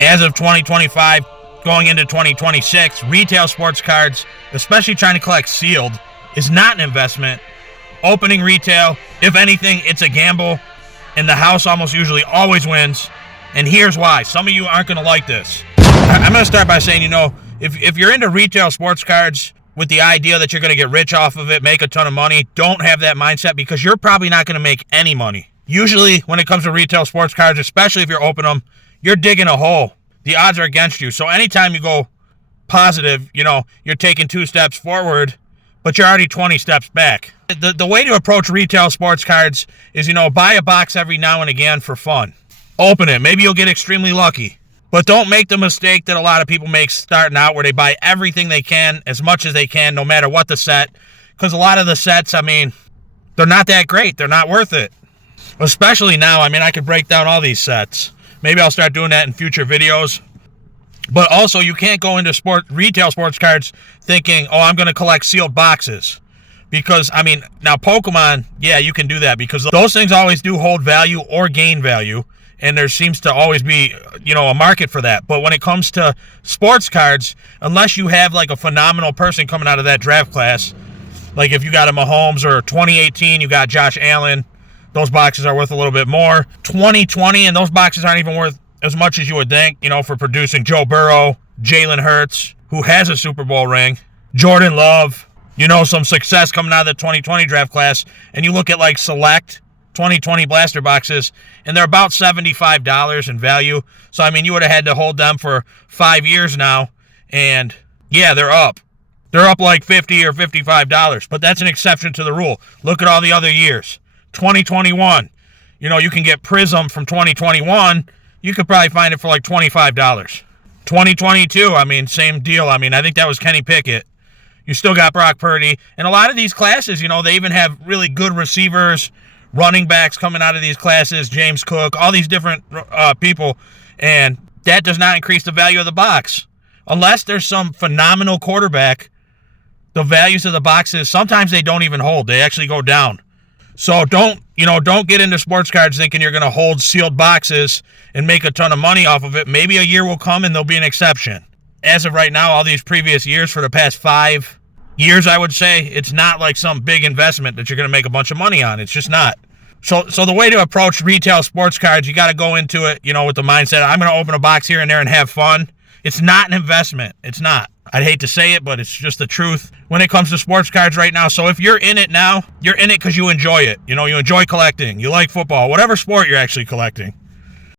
As of 2025, going into 2026, retail sports cards, especially trying to collect sealed, is not an investment. Opening retail, if anything, it's a gamble, and the house almost usually always wins. And here's why. Some of you aren't going to like this. I'm going to start by saying, if you're into retail sports cards with the idea that you're going to get rich off of it, make a ton of money, don't have that mindset, because you're probably not going to make any money. Usually when it comes to retail sports cards, especially if you're opening them, you're digging a hole. The odds are against you. So anytime you go positive, you're taking 2 steps forward, but you're already 20 steps back. The way to approach retail sports cards is, buy a box every now and again for fun. Open it. Maybe you'll get extremely lucky. But don't make the mistake that a lot of people make starting out, where they buy everything they can, as much as they can, no matter what the set. Because a lot of the sets, they're not that great. They're not worth it. Especially now. I could break down all these sets. Maybe I'll start doing that in future videos. But also, you can't go into retail sports cards thinking, oh, I'm going to collect sealed boxes. Because, now Pokemon, yeah, you can do that, because those things always do hold value or gain value. And there seems to always be, a market for that. But when it comes to sports cards, unless you have like a phenomenal person coming out of that draft class, like if you got a Mahomes, or 2018, you got Josh Allen, those boxes are worth a little bit more. 2020, and those boxes aren't even worth as much as you would think, for producing Joe Burrow, Jalen Hurts, who has a Super Bowl ring, Jordan Love, some success coming out of the 2020 draft class. And you look at like select 2020 blaster boxes, and they're about $75 in value. So, you would have had to hold them for 5 years now, and yeah, they're up. They're up like $50 or $55, but that's an exception to the rule. Look at all the other years. 2021, you can get Prism from 2021. You could probably find it for like $25. 2022, same deal. I think that was Kenny Pickett. You still got Brock Purdy. And a lot of these classes, they even have really good receivers, running backs coming out of these classes, James Cook, all these different people, and that does not increase the value of the box. Unless there's some phenomenal quarterback, the values of the boxes, sometimes they don't even hold. They actually go down. So don't get into sports cards thinking you're going to hold sealed boxes and make a ton of money off of it. Maybe a year will come and there'll be an exception. As of right now, all these previous years, for the past 5 years, I would say, it's not like some big investment that you're going to make a bunch of money on. It's just not. So the way to approach retail sports cards, you got to go into it, with the mindset, I'm going to open a box here and there and have fun. It's not an investment. It's not. I'd hate to say it, but it's just the truth when it comes to sports cards right now. So if you're in it now, you're in it because you enjoy it. You enjoy collecting. You like football, whatever sport you're actually collecting.